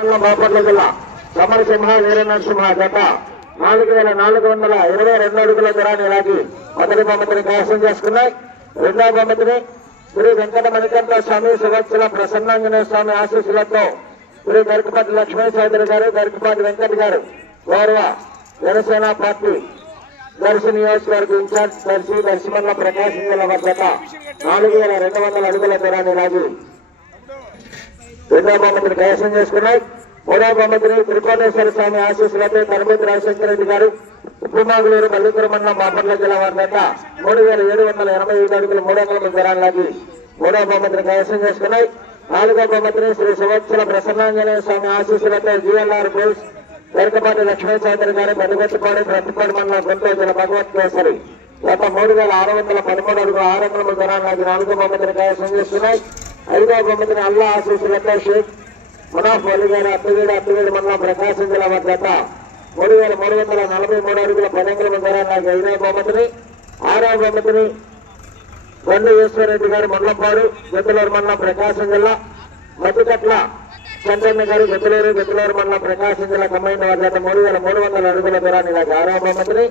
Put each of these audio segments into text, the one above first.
బాపట్ల జిల్లా సమరసింహ వీరనరసింహ జత 4422 అడుగుల దూరాన్ని లాగి మొదటి బహుమతిని కైవసం చేసుకున్నాయి. రెండవ బహుమతిని శ్రీ వెంకట మణికంఠ స్వామి సువత్సల ప్రసన్నాంజనేయ స్వామి ఆశీస్సులతో శ్రీ గరికపాటి లక్ష్మీ చౌదరి గారు, గరికపాటి వెంకట గారు గౌరవ జనసేన పార్టీ దర్శి నియోజకవర్గ ఇన్ఛార్జ్ దర్శిమల్ల ప్రకాశం జిల్లా జత 4200 అడుగుల దూరాన్ని లాగి రెండవ బహుమతిని కైవసం చేసుకున్నాయి. మూడవ బహుమతిని త్రికోటేశ్వర స్వామి ఆశీస్సులతో తరబేతి రాజశేఖర రెడ్డి గారు ఉప్పుమాగులూరు మల్లిపురం మండలం బాపట్ల జిల్లా వారి జత 3785 అడుగులు 300 దూరాన్ని లాగి మూడవ బహుమతిని కైవసం చేసుకున్నాయి. నాలుగవ బహుమతిని శ్రీ సువత్సల ప్రసన్నాంజనేయ స్వామి ఆశీస్సులతో జీఎల్ఆర్ బోల్స్ గరికపాటి లక్ష్మీ చౌదరి గారు పెద్దగొట్టుపాడు ప్రతిపాడు మండలం గుంటూరు జిల్లా భగవత్ కేసరి గత 3613 అడుగులు 600 దూరాన్ని లాగి నాలుగో బహుమతిని కైవసం చేసుకున్నాయి. ఐదవ బహుమతిని అల్లా ఆశీస్సులతో షేక్ మునాఫ్ అలీ గారు అత్తవేడు మండలం ప్రకాశం జిల్లా వారి జత 3343 అడుగుల 10 దూరాన్ని లాగి ఐదవ బహుమతిని. ఆరవ బహుమతిని గండు ఈశ్వరరెడ్డి గారు మండలంపాడు గెత్తలూరు మండలం ప్రకాశం జిల్లా, మధ్యకట్ల చంద్రన్న గారు గెత్తలూరు మండలం ప్రకాశం జిల్లా కంబైన్ వారి జత 3300 అడుగుల దూరాన్ని లాగి ఆరవ బహుమతిని.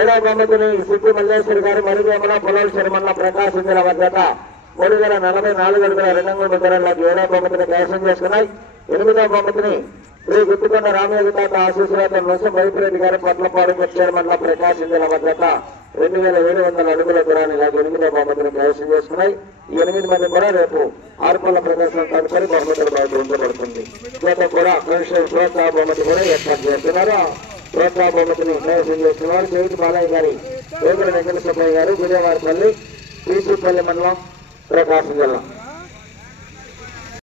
ఏడవ బహుమతిని సిద్ధి మల్లేశ్వరి గారు మరుగేమల పొలవలసరి మండలం ప్రకాశం జిల్లా వారి జత 3044 అడుగుల 200 దూరాన్ని లాగి ఏడవ బహుమతిని కైవసం చేసుకున్నాయి. ఎనిమిదవ బహుమతిని శ్రీ గుత్తికొండ రామయోగి తాత ఆశీస్సులతో నొసం వైపురెడ్డి గారు పట్లపాడు కొచ్చేరు మండలం ప్రకాశం జిల్లా వారి జత 2700 అడుగుల దూరాన్ని లాగి ఎనిమిదవ బహుమతిని కైవసం చేసుకున్నాయి. ఈ 8 మంది కూడా రేపు ఆరుపల్ల ప్రదర్శన తదుపరి బహుమతుల బయట ఉంచబడుతుంది. చేత కూడా ప్రోత్సాహ బహుమతి కూడా ఏర్పాటు చేస్తున్నారు. ప్రోత్సాహ బహుమతిని కైవసం చేస్తున్నారు చేతి బాలయ్య గారి వేగుల వెంకట సుబ్బయ్య గారు గుడివారిపల్లి టీసీపల్లి మండలం ప్రకాశం జిల్లా.